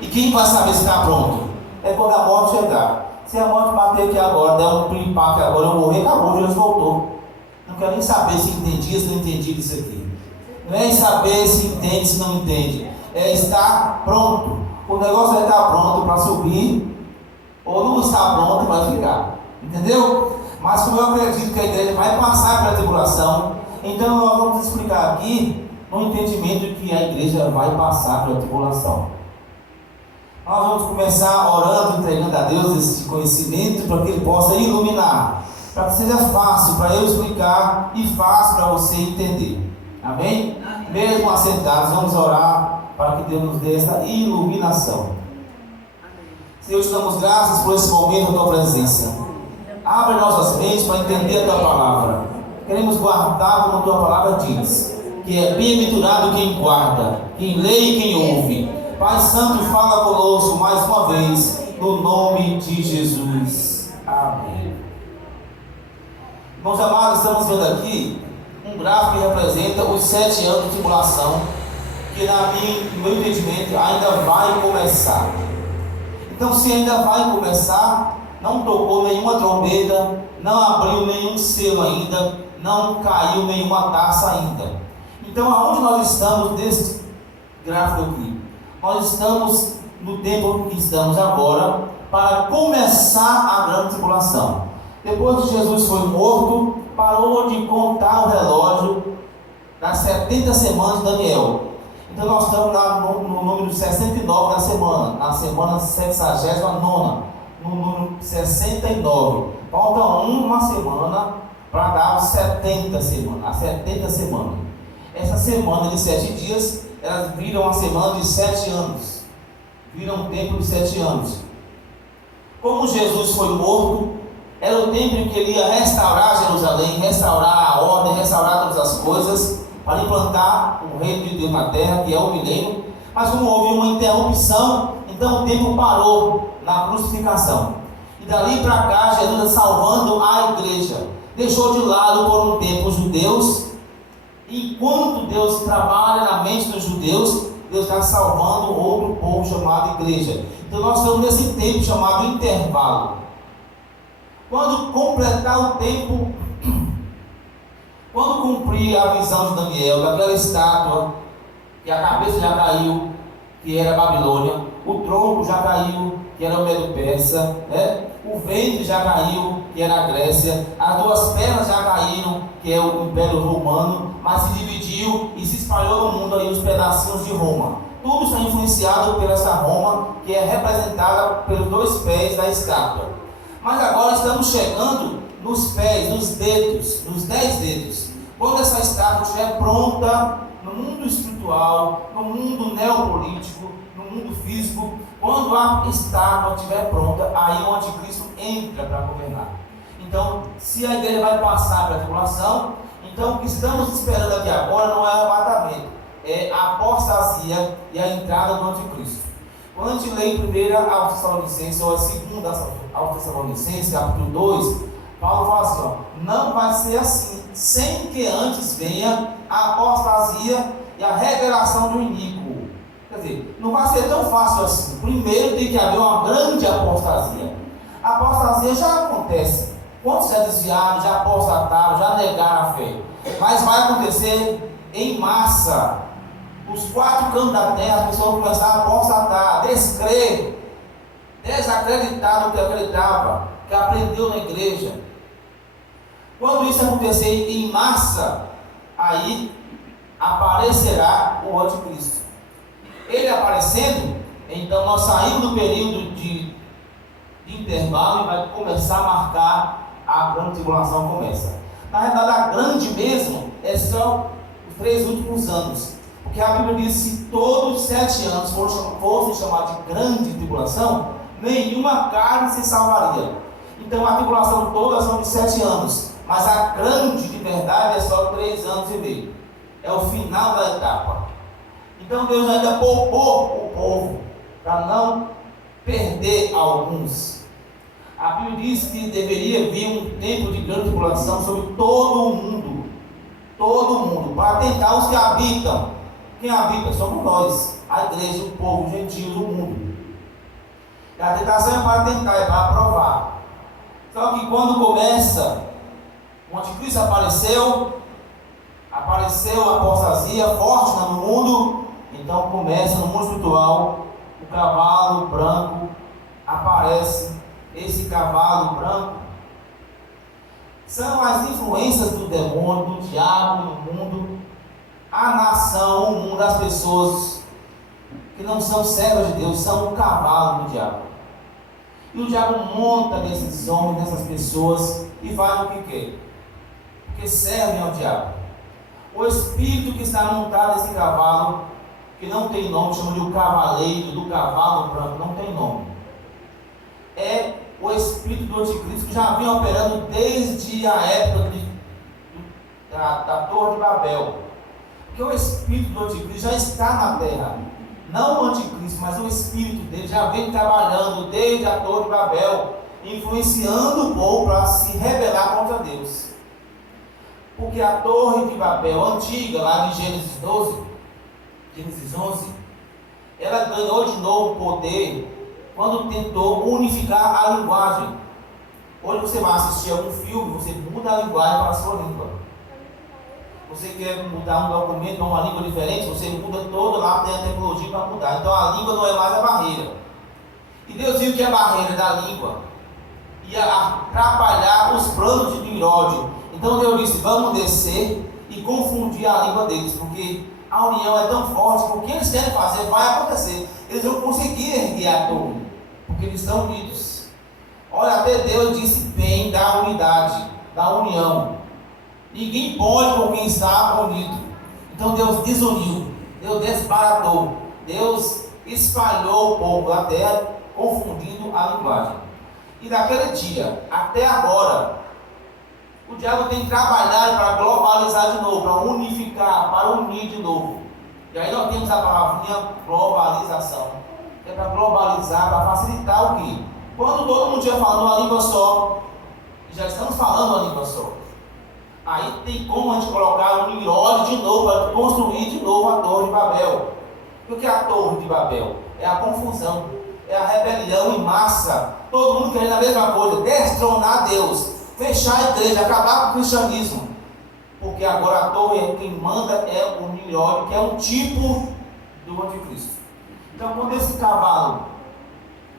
E quem vai saber se está pronto? É quando a morte chegar. Se a morte bater aqui agora, der um impacto agora, eu morrer, acabou, Jesus voltou. Não quero nem saber se entendia, se não entendia isso aqui. Não é saber se entende, se não entende. É estar pronto. O negócio é estar pronto para subir, ou não estar pronto e vai ficar. Entendeu? Mas como eu acredito que a igreja vai passar pela tribulação, então nós vamos explicar aqui no entendimento que a igreja vai passar pela tribulação. Nós vamos começar orando, entregando a Deus esse conhecimento para que Ele possa iluminar, para que seja fácil para eu explicar e fácil para você entender. Amém? Amém. Mesmo assentados, vamos orar para que Deus nos dê essa iluminação. Amém. Senhor, te damos graças por esse momento da tua presença. Abre nossas mentes para entender a tua palavra. Queremos guardar como a tua palavra diz, que é bem-aventurado quem guarda, quem lê e quem ouve. Pai Santo, fala conosco mais uma vez, no nome de Jesus. Amém. Irmãos amados, estamos vendo aqui um gráfico que representa os 7 anos de tribulação, que no meu entendimento ainda vai começar. Então, se ainda vai começar, não tocou nenhuma trombeta, não abriu nenhum selo ainda, não caiu nenhuma taça ainda. Então, aonde nós estamos nesse gráfico aqui? Nós estamos no tempo que estamos agora para começar a grande tribulação. Depois que Jesus foi morto, parou de contar o relógio das 70 semanas de Daniel. Então nós estamos lá no número 69 da semana, na semana 69, no número 69. Falta uma semana para dar as 70 semanas. Essa semana de 7 dias, elas viram uma semana de 7 anos. Viram um tempo de 7 anos. Como Jesus foi morto, era o tempo em que ele ia restaurar Jerusalém, restaurar a ordem, restaurar todas as coisas, para implantar o reino de Deus na terra, que é o milênio. Mas como houve uma interrupção, então o tempo parou na crucificação. E dali para cá, Jesus salvando a igreja. Deixou de lado por um tempo os judeus. Enquanto Deus trabalha na mente dos judeus, Deus está salvando outro povo chamado igreja. Então nós estamos nesse tempo chamado intervalo. Quando completar o tempo, quando cumprir a visão de Daniel, daquela estátua, que a cabeça já caiu, que era a Babilônia, o tronco já caiu, que era o Medo-Persa, né? O ventre já caiu, que era a Grécia, as 2 pernas já caíram, que é o Império Romano, mas se dividiu e se espalhou no mundo aí os pedacinhos de Roma. Tudo está influenciado por essa Roma, que é representada pelos 2 pés da estátua. Mas agora estamos chegando nos pés, nos dedos, nos 10 dedos. Quando essa estátua estiver pronta no mundo espiritual, no mundo neopolítico, no mundo físico, quando a estátua estiver pronta, aí o anticristo entra para governar. Então, se a igreja vai passar pela tribulação, então o que estamos esperando aqui agora não é o arrebatamento, é a apostasia e a entrada do anticristo. Quando a gente lê em 1 aos Tessalonicenses, ou a 2 aos Tessalonicenses, capítulo 2, Paulo fala assim, ó, não vai ser assim, sem que antes venha a apostasia e a revelação do iníquo. Quer dizer, não vai ser tão fácil assim. Primeiro tem que haver uma grande apostasia. A apostasia já acontece. Quantos já desviaram, já apostataram, já negaram a fé? Mas vai acontecer em massa. Os 4 cantos da terra, as pessoas vão começar a apostatar, descrer, desacreditar no que acreditava, que aprendeu na igreja. Quando isso acontecer em massa, aí aparecerá o anticristo. Ele aparecendo, então nós saímos do período de intervalo e vai começar a marcar a grande tribulação começa. Na verdade, a grande mesmo é só os 3 últimos anos. Porque a Bíblia diz que se todos os 7 anos fossem chamados de grande tribulação, nenhuma carne se salvaria. Então a tribulação toda são de 7 anos. Mas a grande de verdade é só 3 anos e meio. É o final da etapa. Então Deus ainda poupou o povo para não perder alguns. A Bíblia diz que deveria vir um tempo de grande tribulação sobre todo o mundo, para tentar os que habitam Quem habita somos nós, a igreja, o povo, os gentios, o mundo. E a tentação é para tentar, é para provar. Só que quando começa, o anticristo apareceu a apostasia forte no mundo, então começa no mundo espiritual, o cavalo branco aparece. Esse cavalo branco são as influências do demônio, do diabo no mundo, a nação, o mundo, as pessoas que não são servas de Deus, são o cavalo do diabo. E o diabo monta nesses homens, nessas pessoas, e faz o que quer, porque servem ao diabo. O espírito que está montado nesse cavalo, que não tem nome, chama de o cavaleiro, do cavalo branco, não tem nome, é o espírito do anticristo, que já vinha operando desde a época da Torre de Babel. Porque o espírito do anticristo já está na terra. Não o anticristo, mas o espírito dele já vem trabalhando desde a Torre de Babel, influenciando o povo para se rebelar contra Deus. Porque a Torre de Babel antiga, lá em Gênesis 11, ela ganhou de novo poder quando tentou unificar a linguagem. Hoje você vai assistir algum filme, você muda a linguagem para a sua língua. Você quer mudar um documento para uma língua diferente, você muda todo, lá tem a tecnologia para mudar. Então a língua não é mais a barreira. E Deus viu que a barreira da língua ia atrapalhar os planos de Nimrod. Então Deus disse, vamos descer e confundir a língua deles, porque a união é tão forte que o que eles querem fazer vai acontecer. Eles vão conseguir erguer a torre, porque eles estão unidos. Olha, até Deus disse bem da unidade, da união. Ninguém pode com quem está unido. Então Deus desuniu, Deus desbaratou, Deus espalhou o povo da terra, confundindo a linguagem. E daquele dia até agora, o diabo tem trabalhado para globalizar de novo, para unificar, para unir de novo. E aí nós temos a palavrinha globalização, que é para globalizar, para facilitar o quê? Quando todo mundo tinha falando uma língua só, e já estamos falando uma língua só, aí tem como a gente colocar um Nimrod de novo, para construir de novo a Torre de Babel. O que é a Torre de Babel? É a confusão, é a rebelião em massa, todo mundo querendo a mesma coisa, destronar Deus, fechar a igreja, acabar com o cristianismo. Porque agora a torre, quem manda é o Nimrod, que é um tipo do anticristo. Então quando esse cavalo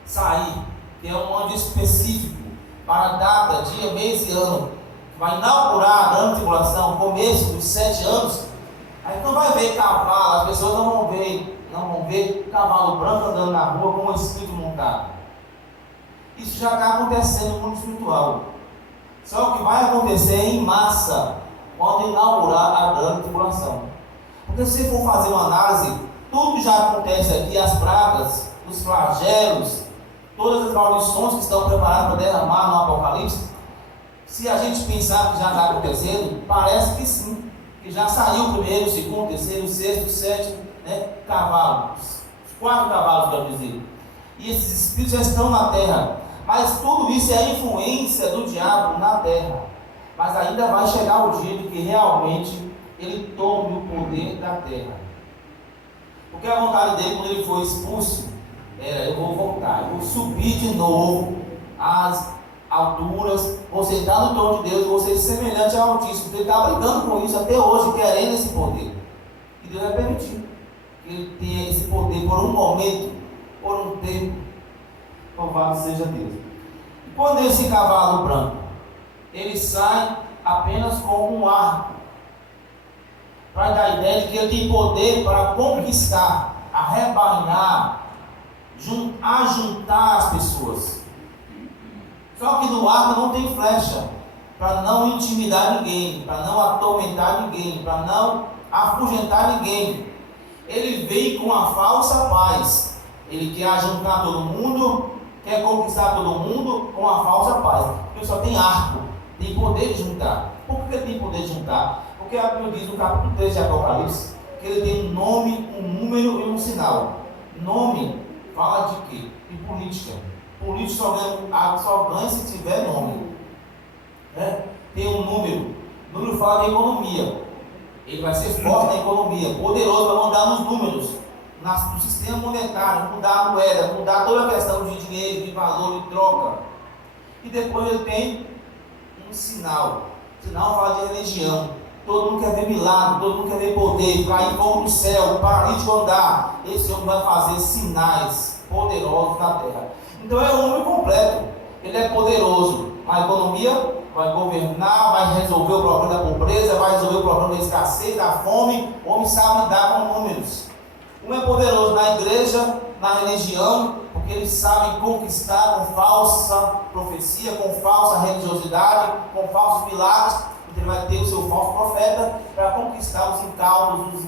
sair, que é um ano específico, para a data, dia, mês e ano, vai inaugurar a grande tribulação, começo dos 7 anos, aí não vai ver cavalo, as pessoas não vão ver cavalo branco andando na rua com um espírito montado. Isso já está acontecendo no mundo espiritual. Só que vai acontecer em massa quando inaugurar a grande tribulação. Porque se você for fazer uma análise, tudo que já acontece aqui, as pragas, os flagelos, todas as maldições que estão preparadas para derramar no Apocalipse, se a gente pensar que já está acontecendo, parece que sim, que já saiu o primeiro, o segundo, o terceiro, o sexto, o sétimo, cavalos, os 4 cavalos, quero dizer. E esses espíritos já estão na terra. Mas tudo isso é a influência do diabo na terra. Mas ainda vai chegar o dia de que realmente ele tome o poder da terra. Porque a vontade dele, quando ele foi expulso, era: eu vou voltar, eu vou subir de novo às alturas, vou sentar no trono de Deus, vou ser semelhante ao Altíssimo. Ele está brigando com isso até hoje, querendo esse poder. E Deus vai permitir que ele tenha esse poder por um momento, por um tempo. Louvado seja Deus. E quando esse cavalo branco, ele sai apenas com um arco, para dar a ideia de que ele tem poder para conquistar, arrebanhar, ajuntar as pessoas. Só que no arco não tem flecha, para não intimidar ninguém, para não atormentar ninguém, para não afugentar ninguém. Ele vem com a falsa paz. Ele quer ajuntar todo mundo, quer conquistar todo mundo com a falsa paz. Porque só tem arco, tem poder de juntar. Por que ele tem poder de juntar? Porque a Bíblia diz no capítulo 3 de Apocalipse que ele tem um nome, um número e um sinal. Nome fala de quê? De política. Político só ganha se tiver nome. Tem um número. O número fala de economia. Ele vai ser forte na economia, poderoso para mandar nos números, no sistema monetário, mudar a moeda, mudar toda a questão de dinheiro, de valor, de troca. E depois ele tem um sinal. O sinal fala de religião. Todo mundo quer ver milagre, todo mundo quer ver poder, cair fogo do céu, paralítico andar. Esse homem vai fazer sinais poderosos na terra. Então é um homem completo. Ele é poderoso na economia, vai governar, vai resolver o problema da pobreza, vai resolver o problema da escassez, da fome. O homem sabe lidar com números. Um é poderoso na igreja, na religião, porque ele sabe conquistar com falsa profecia, com falsa religiosidade, com falsos milagres. Então ele vai ter o seu falso profeta para conquistar os incautos,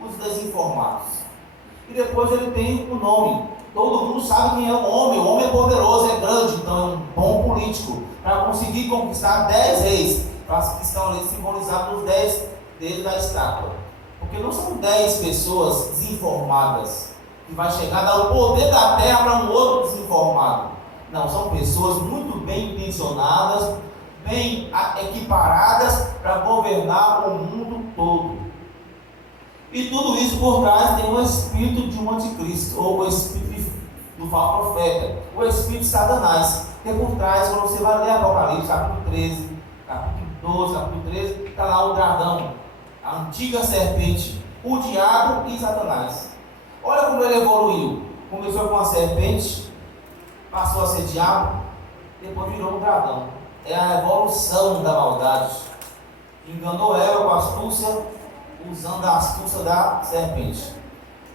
os desinformados. E depois ele tem o nome. Todo mundo sabe quem é o homem é poderoso, é grande, então é um bom político, para conseguir conquistar 10 reis, que estão ali simbolizados nos 10 dedos da estátua. Porque não são 10 pessoas desinformadas, que vai chegar a dar o poder da terra para um outro desinformado. Não, são pessoas muito bem intencionadas, bem equiparadas para governar o mundo todo. E tudo isso por trás tem o espírito de um anticristo, ou o espírito do falso profeta, o espírito de Satanás, que é por trás, quando você vai ler Apocalipse, capítulo 13, capítulo 12, capítulo 13, está lá o dragão, a antiga serpente, o diabo e Satanás. Olha como ele evoluiu. Começou com uma serpente, passou a ser diabo, depois virou um dragão. É a evolução da maldade. Enganou Eva com astúcia, usando a astúcia da serpente.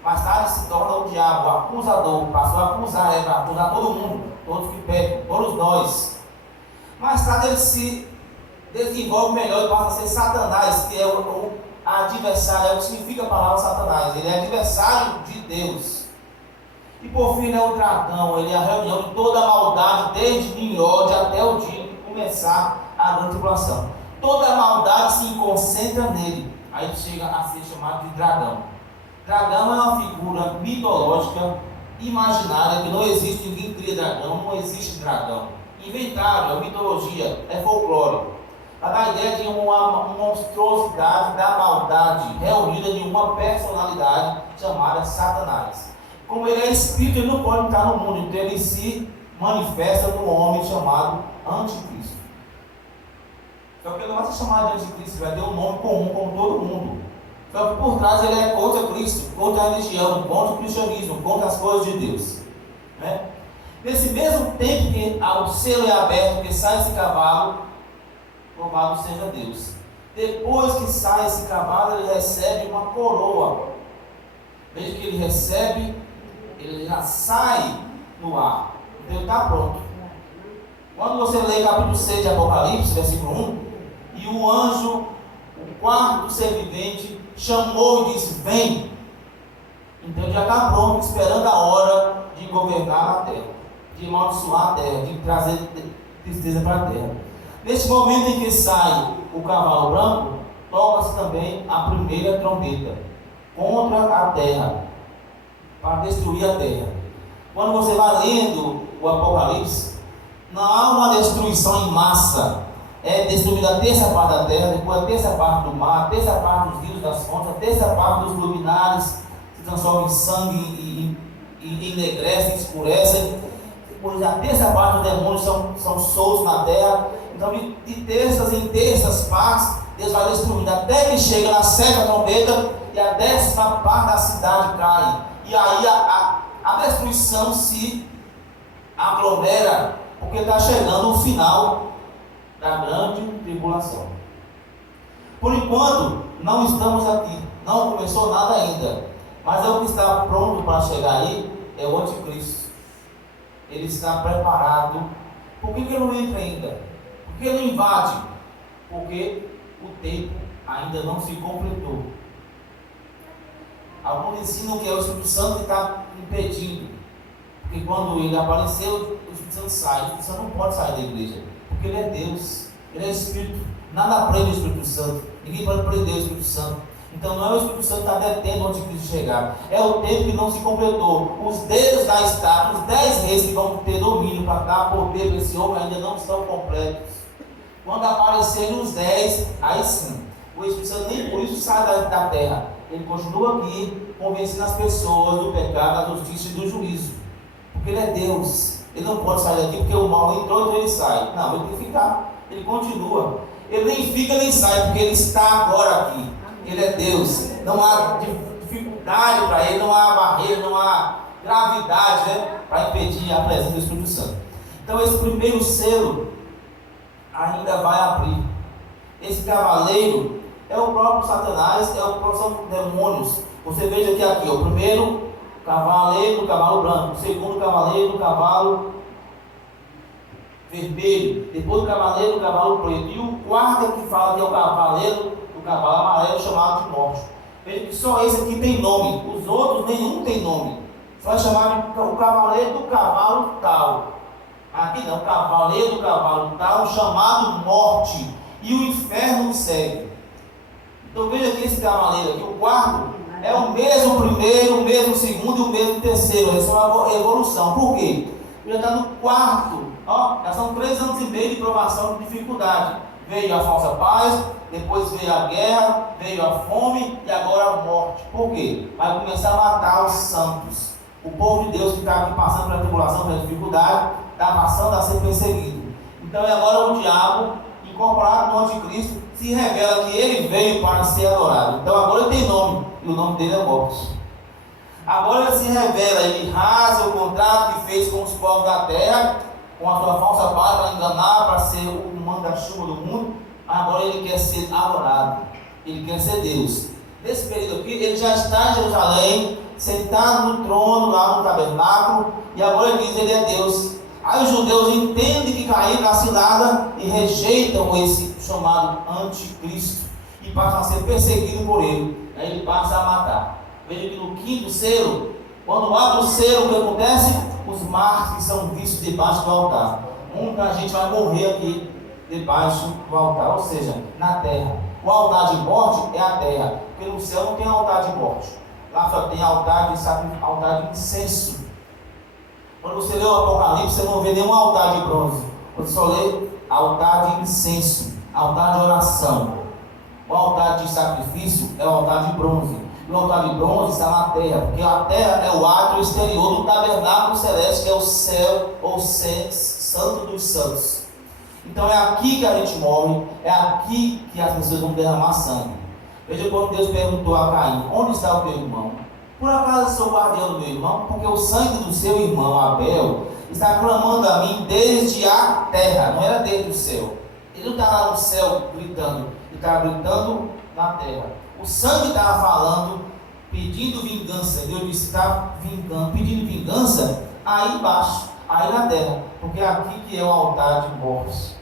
Mais tarde se torna o diabo, o acusador, passou a acusar Eva, a acusar todo mundo, todos que pecam, todos nós. Mais tarde ele se desenvolve melhor e passa a ser Satanás, que é o adversário, é o que significa a palavra Satanás. Ele é adversário de Deus. E por fim, é o dragão, ele é a reunião de toda a maldade, desde Nimrod até o dia que começar a grande tribulação. Toda a maldade se concentra nele. Aí chega a ser chamado de dragão. Dragão é uma figura mitológica, imaginária, que não existe, ninguém cria dragão, não existe dragão. Inventaram, é mitologia, é folclore. Ela dá a ideia de uma monstruosidade da maldade, reunida em uma personalidade chamada Satanás. Como ele é espírito, ele não pode estar no mundo, então ele se manifesta no homem chamado Anticristo. Só que ele não vai se chamar de Anticristo, vai ter um nome comum como todo mundo. Só que por trás ele é contra Cristo, contra a religião, contra o cristianismo, contra as coisas de Deus. Né? Nesse mesmo tempo que o selo é aberto, que sai esse cavalo, louvado seja Deus. Depois que sai esse cavalo, ele recebe uma coroa. Veja que ele recebe, ele já sai no ar. Então ele está pronto. Quando você lê capítulo 6 de Apocalipse, versículo 1, e o anjo, o quarto ser vivente, chamou e disse: vem. Então ele já está pronto, esperando a hora de governar na terra, de amaldiçoar a terra, de trazer tristeza para a terra. Nesse momento em que sai o cavalo branco, toca-se também a primeira trombeta contra a terra, para destruir a terra. Quando você vai lendo o Apocalipse, não há uma destruição em massa. É destruída a terça parte da terra, depois a terça parte do mar, a terça parte dos rios, das fontes, a terça parte dos luminares se transforma em sangue e enegrecem, escurecem. Depois a terça parte dos demônios são soltos na terra. Então de terças em terças partes, Deus vai destruindo, até que chega na sétima trombeta e a 10ª parte da cidade cai. E aí a destruição se aglomera, porque está chegando o final da grande tribulação. Por enquanto, não estamos aqui, não começou nada ainda, mas é o que está pronto para chegar aí, é o anticristo. Ele está preparado. Por que ele não entra ainda? Por que ele não invade? Porque o tempo ainda não se completou. Alguns ensinam que é o Espírito Santo que está impedindo, porque quando ele apareceu, o Espírito Santo sai. O Espírito Santo não pode sair da igreja, porque ele é Deus, ele é Espírito. Nada prende o Espírito Santo, ninguém pode prender o Espírito Santo. Então não é o Espírito Santo que está detendo onde Cristo chegar, é o tempo que não se completou. Os dedos da estátua, os 10 reis que vão ter domínio para dar poder para esse homem ainda não estão completos. Quando aparecerem os 10, aí sim. O Espírito Santo nem por isso sai da terra. Ele continua aqui, convencendo as pessoas do pecado, da justiça e do juízo. Porque ele é Deus. Ele não pode sair daqui porque o mal entrou, então ele sai. Não, ele tem que ficar. Ele continua. Ele nem fica nem sai, porque ele está agora aqui. Ele é Deus. Não há dificuldade para ele, não há barreira, não há gravidade, né, para impedir a presença do Espírito Santo. Então esse primeiro selo ainda vai abrir. Esse cavaleiro é o próprio Satanás, são demônios. Você veja aqui, o primeiro cavaleiro do cavalo branco, o segundo cavaleiro do cavalo vermelho, depois o cavaleiro do cavalo preto, e o quarto que fala que é o cavaleiro do cavalo amarelo, chamado de morte. Veja que só esse aqui tem nome, os outros nenhum tem nome. Você vai chamar de o cavaleiro do cavalo tal. Aqui não, o cavaleiro do cavalo tal, chamado morte, e o inferno segue. Então veja aqui esse cavaleiro aqui, o quarto é o mesmo primeiro, o mesmo segundo e o mesmo terceiro. Essa é uma evolução. Por quê? Ele já está no quarto. Já são 3 anos e meio de provação, de dificuldade. Veio a falsa paz, depois veio a guerra, veio a fome e agora a morte. Por quê? Vai começar a matar os santos. O povo de Deus que está aqui passando pela tribulação, pela dificuldade, está passando a ser perseguido. Então agora o diabo, incorporado no anticristo, se revela que ele veio para ser adorado. Então agora ele tem nome, e o nome dele é morte. Agora ele se revela, ele rasga o contrato que fez com os povos da terra, com a sua falsa paz, para enganar, para ser o manda-chuva do mundo. Agora ele quer ser adorado, ele quer ser Deus. Nesse período aqui, ele já está em Jerusalém, sentado no trono, lá no tabernáculo, e agora ele diz que ele é Deus. Aí os judeus entendem que caíram na cilada e rejeitam esse chamado anticristo e passam a ser perseguidos por ele. Aí ele passa a matar. Veja que no 5º selo, quando abre o selo, o que acontece? Os mártires são vistos debaixo do altar. Muita gente vai morrer aqui debaixo do altar, ou seja, na terra. O altar de morte é a terra, porque no céu não tem altar de morte. Lá só tem altar de incenso. Quando você lê o Apocalipse, você não vê nenhum altar de bronze. Você só lê altar de incenso, altar de oração. O altar de sacrifício é o altar de bronze. E o altar de bronze está na terra, porque a terra é o átrio exterior do tabernáculo celeste, que é o céu, ou santo dos santos. Então é aqui que a gente morre, é aqui que as pessoas vão derramar sangue. Veja quando Deus perguntou a Caim: onde está o teu irmão? Por acaso sou guardião do meu irmão? Porque o sangue do seu irmão Abel está clamando a mim desde a terra, não era desde o céu. Ele não está lá no céu gritando, ele estava gritando na terra. O sangue estava falando, pedindo vingança. Deus disse: está pedindo vingança aí embaixo, aí na terra, porque é aqui que é o altar de morte.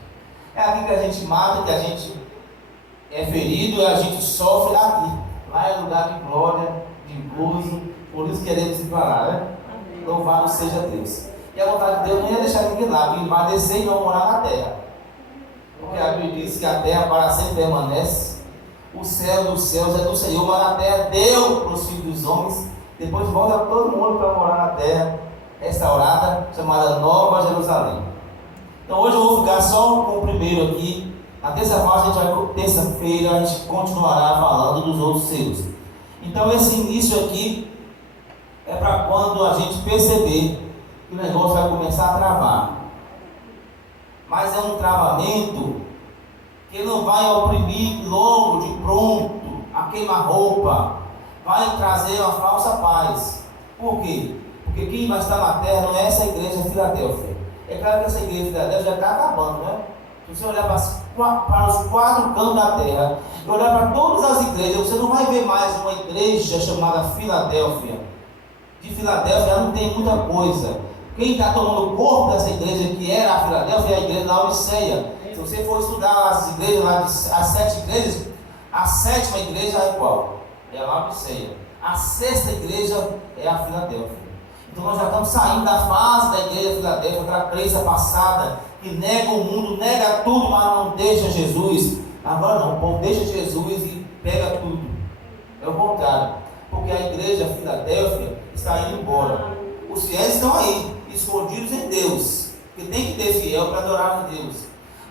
É aqui que a gente mata, que a gente é ferido e a gente sofre aqui. Lá é lugar de glória, de gozo, por isso queremos ir para lá, né? Louvado seja Deus. E a vontade de Deus não ia deixar ninguém lá, ele vai descer e vai morar na terra. Porque a Bíblia diz que a terra para sempre permanece, o céu dos céus é do Senhor, mas a terra deu para os filhos dos homens, depois volta todo mundo para morar na terra restaurada, chamada Nova Jerusalém. Então hoje eu vou ficar só com o primeiro aqui. Na terça-feira a gente continuará falando dos outros selos. Então esse início aqui é para quando a gente perceber que o negócio vai começar a travar. Mas é um travamento que não vai oprimir logo de pronto, a queima-roupa, vai trazer uma falsa paz. Por quê? Porque quem vai estar na terra não é essa igreja Filadélfia. É claro que essa igreja Filadélfia já está acabando, né? Se você olhar para os 4 cantos da terra, e olhar para todas as igrejas, você não vai ver mais uma igreja chamada Filadélfia. De Filadélfia já não tem muita coisa. Quem está tomando o corpo dessa igreja que era a Filadélfia é a igreja da Laodiceia. Se você for estudar as igrejas lá, as 7 igrejas, a 7ª igreja é qual? É a Laodiceia. A 6ª igreja é a Filadélfia. Então nós já estamos saindo da fase da igreja Filadélfia, aquela crença passada, que nega o mundo, nega tudo, mas não deixa Jesus. Agora não, o povo deixa Jesus e pega tudo. É o contrário, porque a igreja Filadélfia está indo embora. Os fiéis estão aí, escondidos em Deus, que tem que ter fiel para adorar a Deus.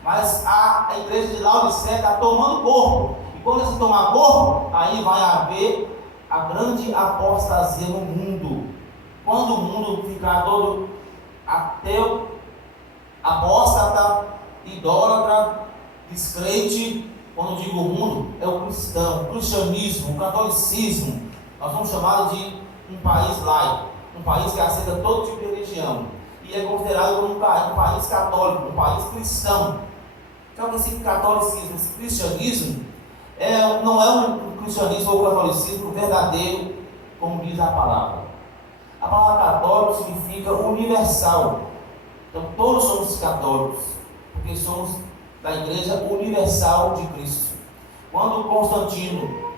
Mas a igreja de Laodiceia está tomando corpo. E quando se tomar corpo, aí vai haver a grande apostasia no mundo. Quando o mundo ficar todo ateu, apóstata, idólatra, descrente, quando digo o mundo, é o cristão, o cristianismo, o catolicismo. Nós vamos chamar de um país laico, um país que aceita todo tipo de religião e é considerado como um país católico, um país cristão. Só que esse catolicismo, esse cristianismo, não é um cristianismo ou catolicismo verdadeiro, como diz a palavra. A palavra católico significa universal. Então todos somos católicos, porque somos da Igreja Universal de Cristo. Quando Constantino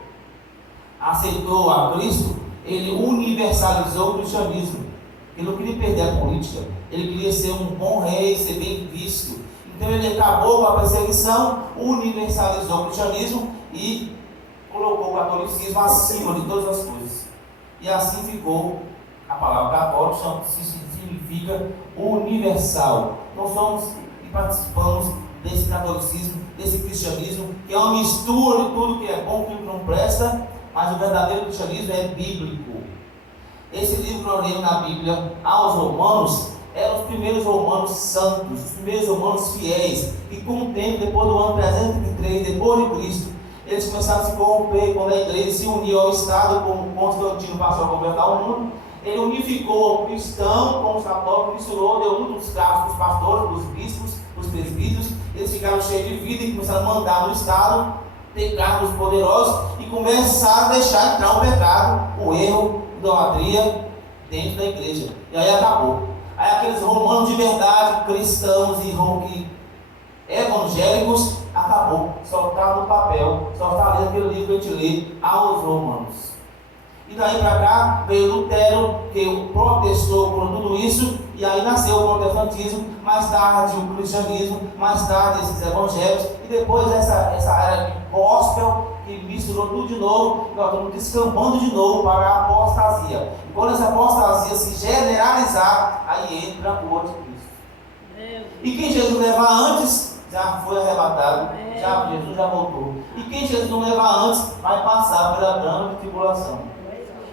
aceitou a Cristo, ele universalizou o cristianismo. Ele não queria perder a política, ele queria ser um bom rei, ser bem visto. Então ele acabou com a perseguição, universalizou o cristianismo e colocou o catolicismo acima de todas as coisas. E assim ficou a palavra católico, significa universal. Nós somos e participamos desse catolicismo, desse cristianismo, que é uma mistura de tudo que é bom e tudo que não presta, mas o verdadeiro cristianismo é bíblico. Esse livro que nós lemos na Bíblia aos romanos eram os primeiros romanos santos, os primeiros romanos fiéis, que com o tempo, depois do ano 303, depois de Cristo, eles começaram a se corromper. Quando a igreja se uniu ao Estado, como Constantino passou a governar o mundo, ele unificou o cristão com os católicos, misturou, deu muitos cargos para os pastores, para os bispos, para os presbíteros. Eles ficaram cheios de vida e começaram a mandar no Estado, ter cargos poderosos e começaram a deixar entrar o pecado, o erro, a idolatria dentro da igreja. E aí acabou. Aí aqueles romanos de verdade, cristãos e evangélicos, acabou. Só está no papel, só está ali aquele livro que a gente lê aos romanos. E daí para cá veio Lutero, que protestou por tudo isso, e aí nasceu o protestantismo, mais tarde o cristianismo, mais tarde esses evangélicos, e depois essa era de gospel, que misturou tudo de novo, nós estamos descambando de novo para a apostasia. E quando essa apostasia se generalizar, aí entra o anticristo. E quem Jesus levar antes, já foi arrebatado, Jesus já voltou. E quem Jesus não levar antes, vai passar pela grande tribulação.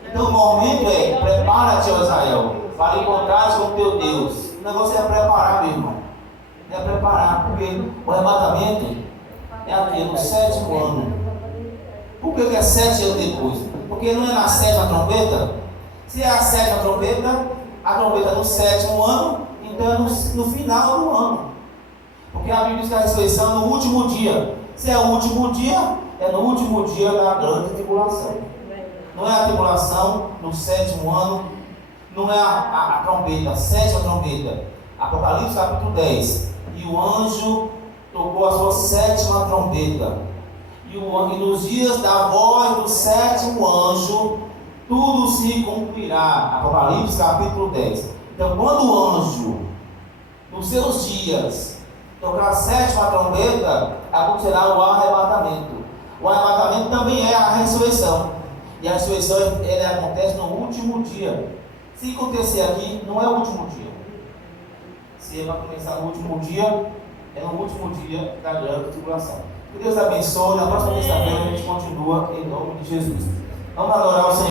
Então o momento é, prepara-te, ó Israel, para encontrar com teu Deus. O negócio é preparar, meu irmão. É preparar, porque o arrebatamento é aqui, no 7º ano. Por que é 7 anos depois? Porque não é na 7ª trombeta? Se é a 7ª trombeta, a trombeta é no 7º ano, então é no final do ano. Porque a Bíblia diz que a ressurreição é no último dia. Se é o último dia, é no último dia da grande tribulação. Não é a tribulação no 7º ano, não é a trombeta, a 7ª trombeta. Apocalipse capítulo 10. E o anjo tocou a sua 7ª trombeta. E nos dias da voz do 7º anjo, tudo se cumprirá. Apocalipse capítulo 10. Então, quando o anjo, nos seus dias, tocar a 7ª trombeta, acontecerá o arrebatamento. O arrebatamento também é a ressurreição. E a ressurreição ela acontece no último dia. Se acontecer aqui, não é o último dia. Se vai começar no último dia, é no último dia da grande tribulação. Que Deus abençoe. Na próxima sexta-feira a gente continua em nome de Jesus. Vamos adorar o Senhor.